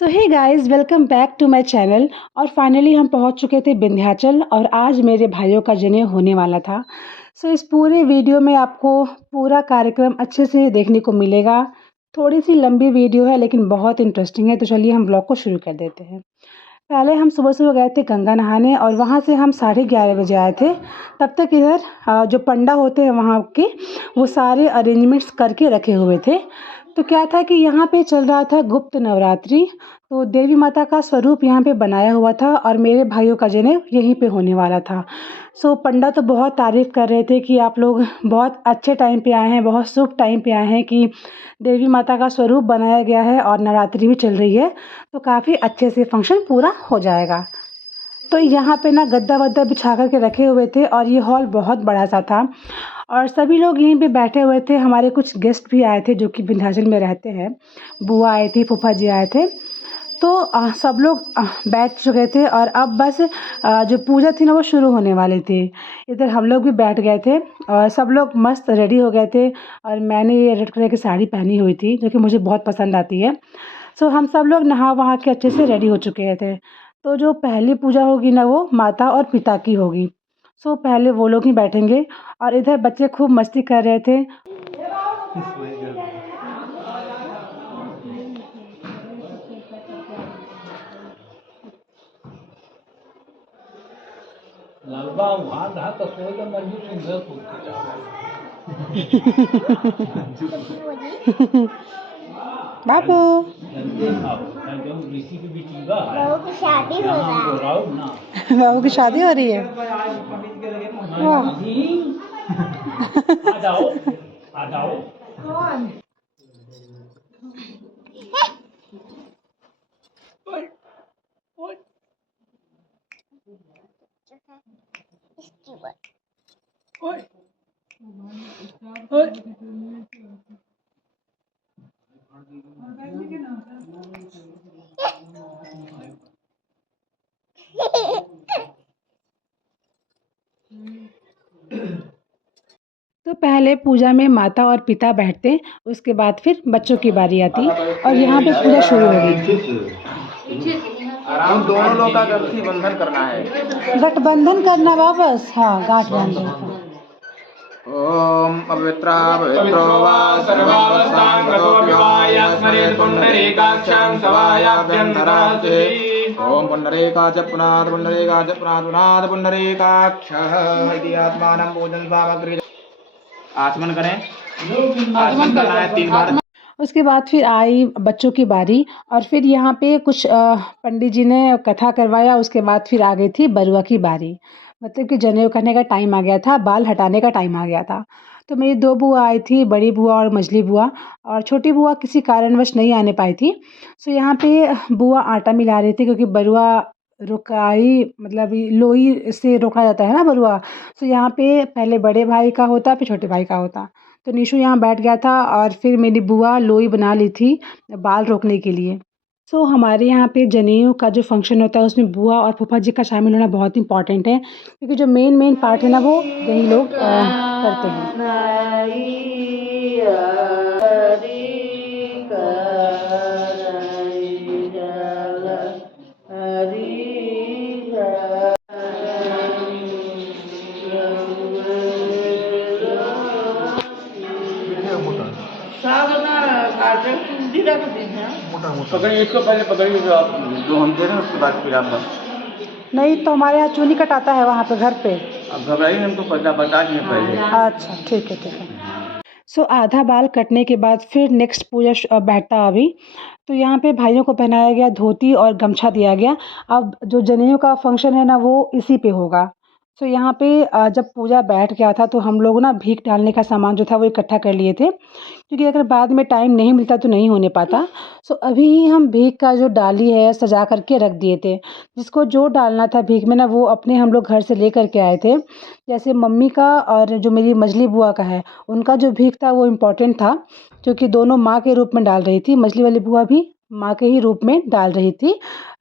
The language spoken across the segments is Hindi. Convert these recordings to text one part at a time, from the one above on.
So hey guys, welcome back to my channel. और फाइनली हम पहुंच चुके थे विंध्याचल और आज मेरे भाइयों का जनेऊ होने वाला था। सो इस पूरे वीडियो में आपको पूरा कार्यक्रम अच्छे से देखने को मिलेगा। थोड़ी सी लंबी वीडियो है लेकिन बहुत इंटरेस्टिंग है, तो चलिए हम ब्लॉग को शुरू कर देते हैं। पहले हम सुबह-सुबह गए थे गंगा नहाने और वहाँ से हम 11:30 बजे आए थे। तब तक इधर जो पंडा होते हैं वहाँ के, वो सारे अरेंजमेंट्स करके रखे हुए थे। तो क्या था कि यहाँ पे चल रहा था गुप्त नवरात्रि, तो देवी माता का स्वरूप यहाँ पे बनाया हुआ था और मेरे भाइयों का जनेऊ यहीं पे होने वाला था। सो पंडा तो बहुत तारीफ़ कर रहे थे कि आप लोग बहुत अच्छे टाइम पे आए हैं, बहुत शुभ टाइम पे आए हैं कि देवी माता का स्वरूप बनाया गया है और नवरात्रि भी चल रही है, तो काफ़ी अच्छे से फंक्शन पूरा हो जाएगा। तो यहाँ पे ना गद्दा-वद्दा बिछा कर के रखे हुए थे और ये हॉल बहुत बड़ा-सा था और सभी लोग यहीं पे बैठे हुए थे। हमारे कुछ गेस्ट भी आए थे जो कि विंध्याचल में रहते हैं। बुआ आई थी, फूफा जी आए थे। तो सब लोग बैठ चुके थे और अब बस जो पूजा थी ना वो शुरू होने वाली थी। इधर हम लोग भी बैठ गए थे और सब लोग मस्त रेडी हो गए थे और मैंने ये रेड कलर की साड़ी पहनी हुई थी जो कि मुझे बहुत पसंद आती है। सो हम सब लोग नहा-वहा के अच्छे से रेडी हो चुके थे। तो जो पहली पूजा होगी ना वो माता और पिता की होगी। सो पहले वो लोग ही बैठेंगे और इधर बच्चे खूब मस्ती कर रहे थे। लालबा वहाँ रहा तो सोच मंजू सिंह बाबू ऋषि की बेटी बा बहू की शादी हो रहा है। राव ना बाबू की शादी हो रही है। वाह। आ जाओ आ जाओ। इसकी बात तो पहले पूजा में माता और पिता बैठते, उसके बाद फिर बच्चों की बारी आती और यहाँ पे पूजा शुरू हो गई। हम दोनों लोग का गठरी बंधन करना है। गठबंधन करना वापस, हाँ गांठ बांधना। ओम पवित्रा पवित्रो वा सर्वावस्थां गतो विवाय स्मरेत् पुण्डरीकाक्षं सवायाभ्यन्तरास्ते। ओम पुण्डरीकाच पुनाद पुण्डरीकाच पुनाद पुनाद पुण्डरीकाक्षः इति आत्मानं पूजन सामग्री। आचमन करें। आचमन करना है 3 बार। उसके बाद फिर आई बच्चों की बारी और फिर यहाँ पे कुछ पंडित जी ने कथा करवाया। उसके बाद फिर आ गई थी बरुआ की बारी, मतलब कि जनेऊ करने का टाइम आ गया था, बाल हटाने का टाइम आ गया था। तो मेरी 2 बुआ आई थी, बड़ी बुआ और मझली बुआ, और छोटी बुआ किसी कारणवश नहीं आने पाई थी। सो यहाँ पे बुआ आटा मिला रही थी क्योंकि बरुआ रोकाई, मतलब लोई से रोका जाता है ना बरुआ। सो यहाँ पे पहले बड़े भाई का होता फिर छोटे भाई का होता। तो निशु यहाँ बैठ गया था और फिर मेरी बुआ लोई बना ली थी बाल रोकने के लिए। सो हमारे यहाँ पे जनेऊ का जो फंक्शन होता है उसमें बुआ और फूफा जी का शामिल होना बहुत इम्पॉर्टेंट है क्योंकि जो मेन पार्ट है ना वो यही लोग करते हैं। पकड़िए इसको पहले पकड़िए जो आप जो हम दे रहे हैं उसके बाद फिर आप नहीं तो हमारे यहाँ चूनी कटाता है वहाँ पे घर पे। अब घबराइए, हमको बता दिए पहले। अच्छा ठीक है। सो आधा बाल कटने के बाद फिर नेक्स्ट पूजा बैठता अभी। तो यहाँ पे भाइयों को पहनाया गया धोती और गमछा दिया गया। अब जो जनेऊ का फंक्शन है ना वो इसी पे होगा। सो यहाँ पे जब पूजा बैठ गया था तो हम लोग ना भीख डालने का सामान जो था वो इकट्ठा कर लिए थे क्योंकि अगर बाद में टाइम नहीं मिलता तो नहीं होने पाता। सो अभी ही हम भीख का जो डाली है सजा करके रख दिए थे। जिसको जो डालना था भीख में ना वो अपने हम लोग घर से ले करके आए थे। जैसे मम्मी का और जो मेरी मझली बुआ का है उनका जो भीख था वो इम्पोर्टेंट था क्योंकि दोनों माँ के रूप में डाल रही थी। मझली वाली बुआ भी माँ के ही रूप में डाल रही थी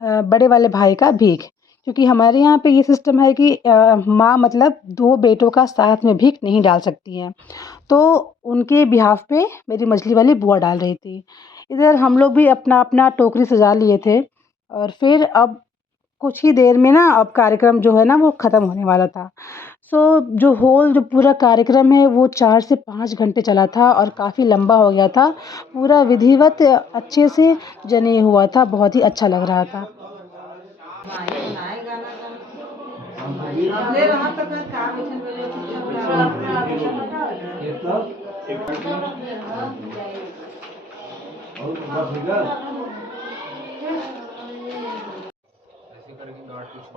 बड़े वाले भाई का भीख, क्योंकि हमारे यहाँ पे ये सिस्टम है कि माँ मतलब 2 बेटों का साथ में भीख नहीं डाल सकती हैं। तो उनके बिहाफ़ पे मेरी मझली वाली बुआ डाल रही थी। इधर हम लोग भी अपना अपना टोकरी सजा लिए थे और फिर अब कुछ ही देर में ना अब कार्यक्रम जो है ना वो ख़त्म होने वाला था। जो पूरा कार्यक्रम है वो 4 से 5 घंटे चला था और काफ़ी लंबा हो गया था। पूरा विधिवत अच्छे से जनेऊ हुआ था, बहुत ही अच्छा लग रहा था।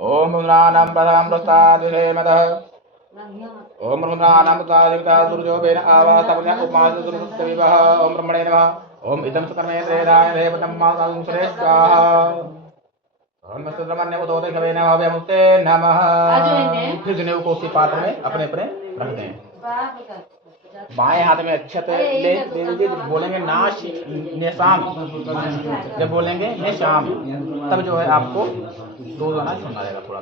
ओम रुद्राणां प्रथमं प्रस्ताद्विषेमतः ओम रुद्राणां प्रस्ताद्विता दुर्जो वेन आवासपुण्य उपासुरुत्तविवः ओम ब्रह्मणे नमः ओम इदं सुकर्मे त्रेदाय देवतं मातां सुरेश्वाहा ओम सुब्रह्मण्य उदोदय नमः व्यामुक्ते नमः। फिर जनेऊ को उसी पात्र में अपने अपने रख दें। बाएं हाथ में अक्षत ले लीजिए। बोलेंगे नाश निशाम, जब बोलेंगे निशाम तब जो है आपको दो गाना सुनना रहेगा। थोड़ा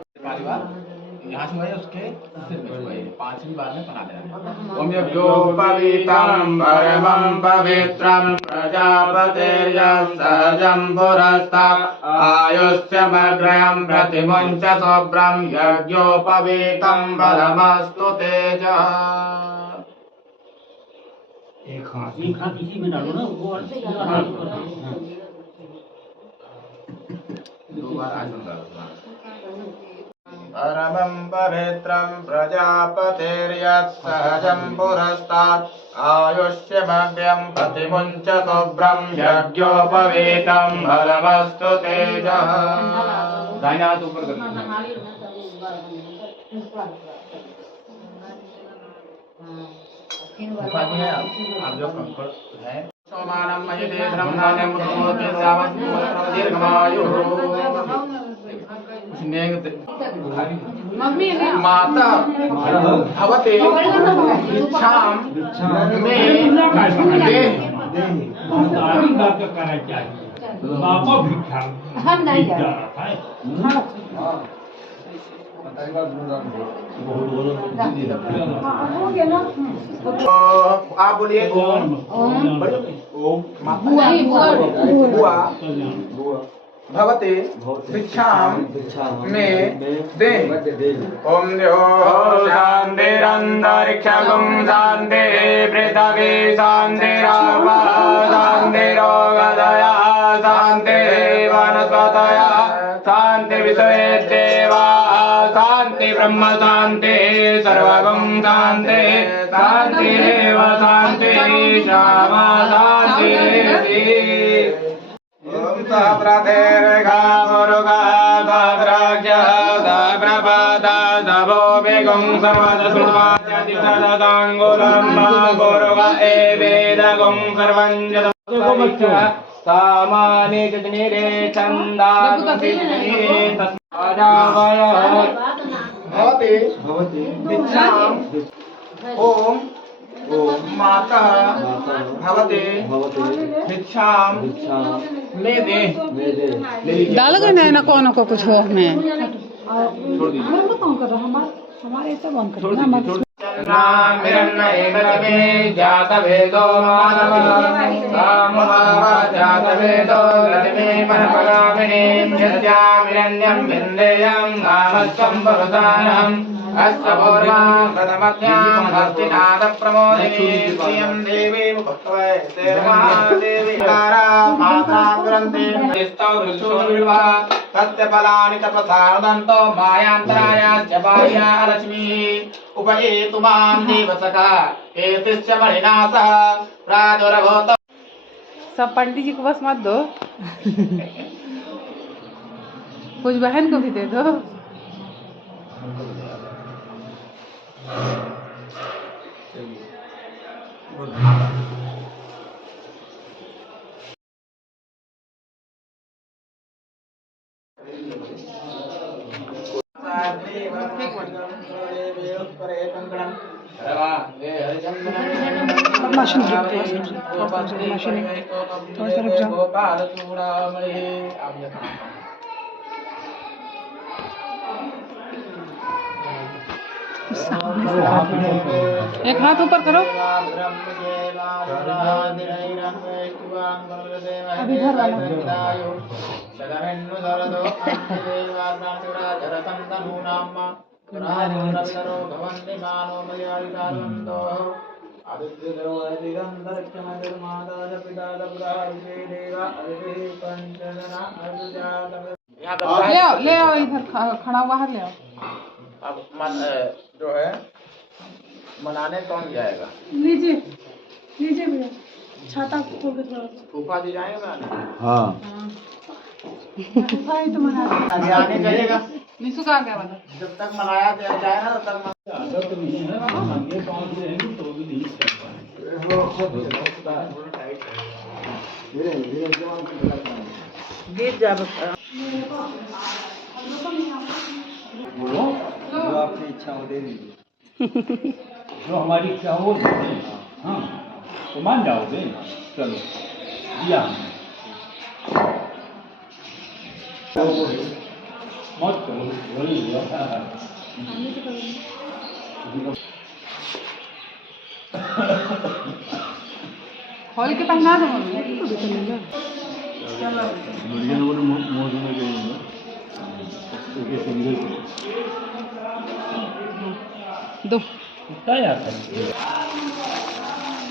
यहाँ से वही उसके सिर में वही 5वीं बार में बना देना। ओम योपवीतं परमं पवित्रं प्रजापतिर्यं सहजं पुरस्तात् आयुष्यमग्रयं प्रतिमुञ्च शुभ्रं यज्ञोपवीतं बलमस्तु तेजः। एक हाथ इसी में डालो ना वो दो बार परमं पवित्रं प्रजापतिर्यत् सहजं पुरस्तात् आयुष्यमग्र्यं प्रतिमुञ्च शुभ्रं यज्ञोपवीतं बलमस्तु तेजः। दाहिना हाथ ऊपर करना। उपाधि है आप जो कंकड़ है सोमानम मयते ब्रह्मण्यम प्रमोदे सावत दीर्घमायुः। मम्मी माता भवते इच्छां मे पापा भिक्षा हम नहीं जा आप बोलिए ओम ओम बुआ भवते भिक्षां मे दे। ओम द्यो शान्तिरन्तरिक्षं शान्तिः पृथिवी शान्तिरापः शान्तिरोगदयः शान्तिः वनस्पतयः शान्तिर्विश्वे देवाः शान्ति ब्रह्म शान्तिः सर्वगं शान्तिः शान्तिरेव शान्तिः श्यामा शान्तिः। सहस्रधीर्घा मुरुगा भद्राक्षः सप्रपदा सभो वेगं सर्वदशुल्मादितदाङ्गुलं मुरुगा एवेदगं सर्वं जगत् सामानि जनिरे चन्दानि तस्मादावय भवते भिक्षां ओम माता भवते भिक्षां मे दे। डालोगे ना कौन को कुछ हो हमें छोड़ दीजिए। हम कौन कर रहा हमारे सब बंद कर दो ना मिरन्नये जातवेदो मानवः कामः जातवेदो रतिमे मनपगामिनीं यस्यामिरण्यं विन्देयं नामस्त्वं पुरुषाणम् अस्य पूर्वां प्रथमत्यां हस्तिनादप्रमोदिनीं श्रियं देवीं भक्त्वै देवी तारा माता दुरन्ते स्तौरुषोर्विभा तस्य फलानि तपसा उदन्तो मायान्तरायाश्च बाह्या लक्ष्मीः उपयेतु मां देवसखा एतिश्च मणिनासः प्रादुर्भूत। सब पंडित जी को बस मत दो कुछ बहन को भी दे दो। मशीन थोड़ा सा रुक जाओ। एक हाथ ऊपर करो। अब इधर ले आओ इधर खड़ा बाहर ले आओ। अब जो है मनाने कौन जाएगा? लीजिए लीजिए भैया, छाता खोल के थोड़ा सा। फूफा जी जाएंगे मनाने? हाँ फूफा ही तो मना अभी आगे चलेगा। निशु का क्या वाला? जब तक मनाया जाए ना तब तक आदत नहीं है ना, नंगे पाँव से रहेंगे तो भी नहीं कर गिर जा बोलो जो आपकी इच्छा हो दे दीजिए। जो हमारी इच्छा हो हाँ तो मान जाओगे। चलो दिया मत करो वही खोल के पहना दो मम्मी। दो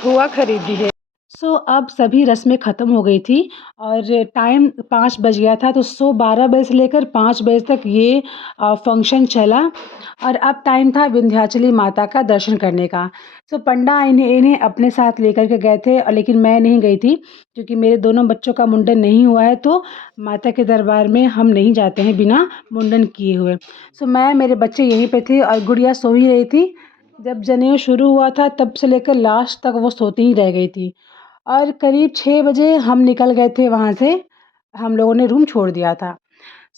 हुआ खरीदी है। सो अब सभी रस्में ख़त्म हो गई थी और टाइम 5 बज गया था, तो 12 बजे से लेकर 5 बजे तक ये फंक्शन चला और अब टाइम था विंध्याचली माता का दर्शन करने का। सो पंडा इन्हें अपने साथ लेकर के गए थे, लेकिन मैं नहीं गई थी क्योंकि मेरे दोनों बच्चों का मुंडन नहीं हुआ है, तो माता के दरबार में हम नहीं जाते हैं बिना मुंडन किए हुए। सो मैं मेरे बच्चे यहीं पे थे और गुड़िया सो ही रही थी। जब जनेऊ शुरू हुआ था तब से लेकर लास्ट तक वो सोती ही रह गई थी और करीब 6 बजे हम निकल गए थे वहाँ से। हम लोगों ने रूम छोड़ दिया था।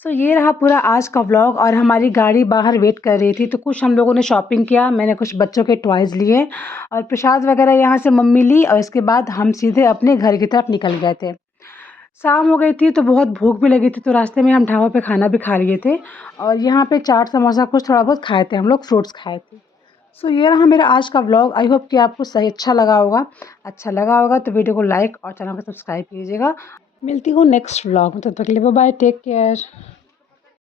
सो ये रहा पूरा आज का व्लॉग और हमारी गाड़ी बाहर वेट कर रही थी, तो कुछ हम लोगों ने शॉपिंग किया। मैंने कुछ बच्चों के टॉयज़ लिए और प्रसाद वगैरह यहाँ से मम्मी ली और इसके बाद हम सीधे अपने घर की तरफ निकल गए थे। शाम हो गई थी तो बहुत भूख भी लगी थी, तो रास्ते में हम ढाबा पे खाना भी खा लिए थे और यहाँ पे चाट समोसा कुछ थोड़ा बहुत खाए थे हम लोग, फ्रूट्स खाए थे। सो ये रहा मेरा आज का व्लॉग। आई होप कि आपको सही अच्छा लगा होगा तो वीडियो को लाइक और चैनल को सब्सक्राइब कीजिएगा। मिलती हूँ नेक्स्ट व्लॉग में, तब तक के लिए बाय बाय, टेक केयर।